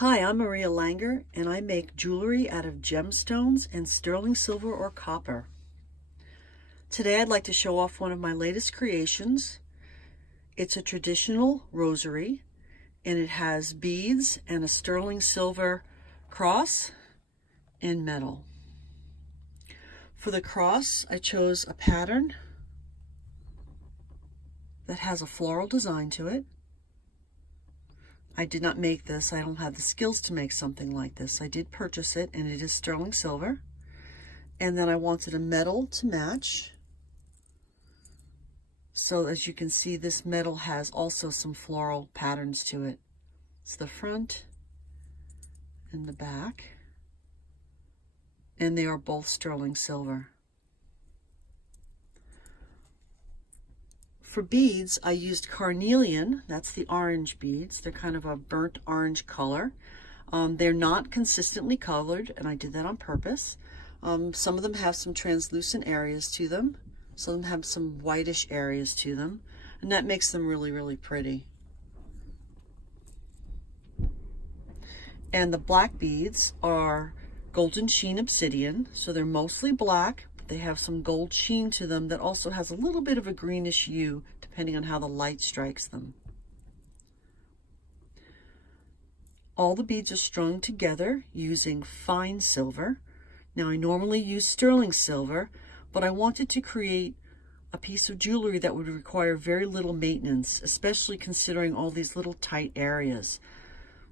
Hi, I'm Maria Langer, and I make jewelry out of gemstones and sterling silver or copper. Today I'd like to show off one of my latest creations. It's a traditional rosary, and it has beads and a sterling silver cross in metal. For the cross, I chose a pattern that has a floral design to it. I did not make this. I don't have the skills to make something like this. I did purchase it, and it is sterling silver. And then I wanted a metal to match. So as you can see, this metal has also some floral patterns to it. It's the front and the back. And they are both sterling silver. For beads, I used carnelian. That's the orange beads. They're kind of a burnt orange color. They're not consistently colored, and I did that on purpose. Some of them have some translucent areas to them. Some of them have some whitish areas to them, and that makes them really, really pretty. And the black beads are golden sheen obsidian, so they're mostly black. They have some gold sheen to them that also has a little bit of a greenish hue depending on how the light strikes them. All the beads are strung together using fine silver. Now I normally use sterling silver, but I wanted to create a piece of jewelry that would require very little maintenance, especially considering all these little tight areas.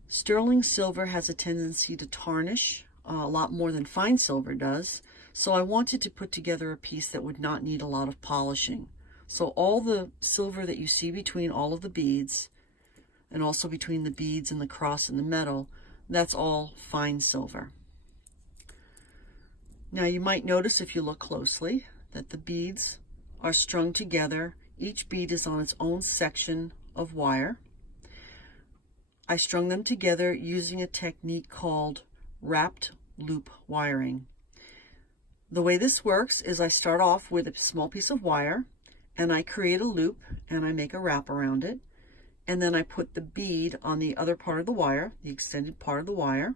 Sterling silver has a tendency to tarnish a lot more than fine silver does. So I wanted to put together a piece that would not need a lot of polishing. So all the silver that you see between all of the beads, and also between the beads and the cross and the metal, that's all fine silver. Now you might notice if you look closely that the beads are strung together. Each bead is on its own section of wire. I strung them together using a technique called wrapped loop wiring. The way this works is I start off with a small piece of wire, and I create a loop, and I make a wrap around it, and then I put the bead on the other part of the wire, the extended part of the wire,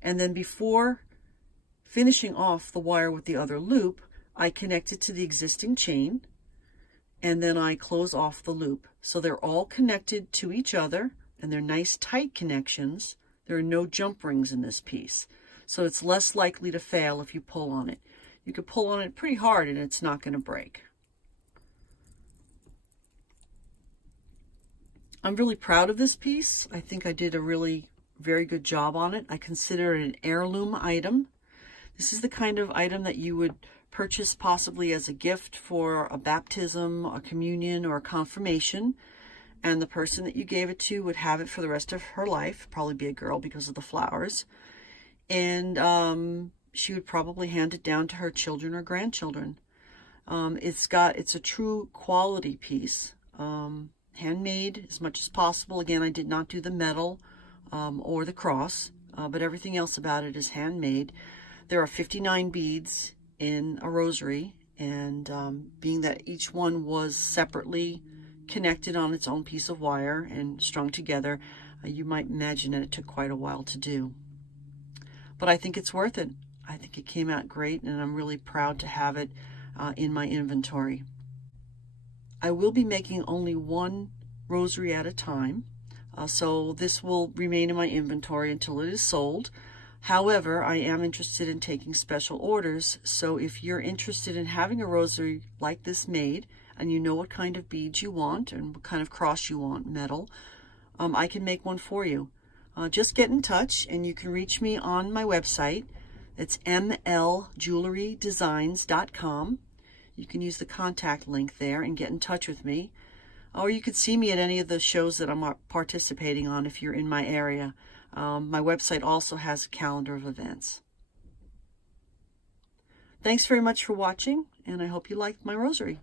and then before finishing off the wire with the other loop, I connect it to the existing chain, and then I close off the loop. So they're all connected to each other, and they're nice tight connections. There are no jump rings in this piece, so it's less likely to fail if you pull on it. You could pull on it pretty hard and it's not going to break. I'm really proud of this piece. I think I did a really very good job on it. I consider it an heirloom item. This is the kind of item that you would purchase possibly as a gift for a baptism, a communion, or a confirmation. And the person that you gave it to would have it for the rest of her life. Probably be a girl because of the flowers. And she would probably hand it down to her children or grandchildren. It's a true quality piece, handmade as much as possible. Again, I did not do the metal or the cross, but everything else about it is handmade. There are 59 beads in a rosary, and being that each one was separately connected on its own piece of wire and strung together, you might imagine that it took quite a while to do. But I think it's worth it. I think it came out great, and I'm really proud to have it in my inventory. I will be making only one rosary at a time, so this will remain in my inventory until it is sold. However, I am interested in taking special orders, so if you're interested in having a rosary like this made, and you know what kind of beads you want and what kind of cross you want, metal, I can make one for you. Just get in touch, and you can reach me on my website. It's mljewelrydesigns.com. You can use the contact link there and get in touch with me. Or you could see me at any of the shows that I'm participating on if you're in my area. My website also has a calendar of events. Thanks very much for watching, and I hope you liked my rosary.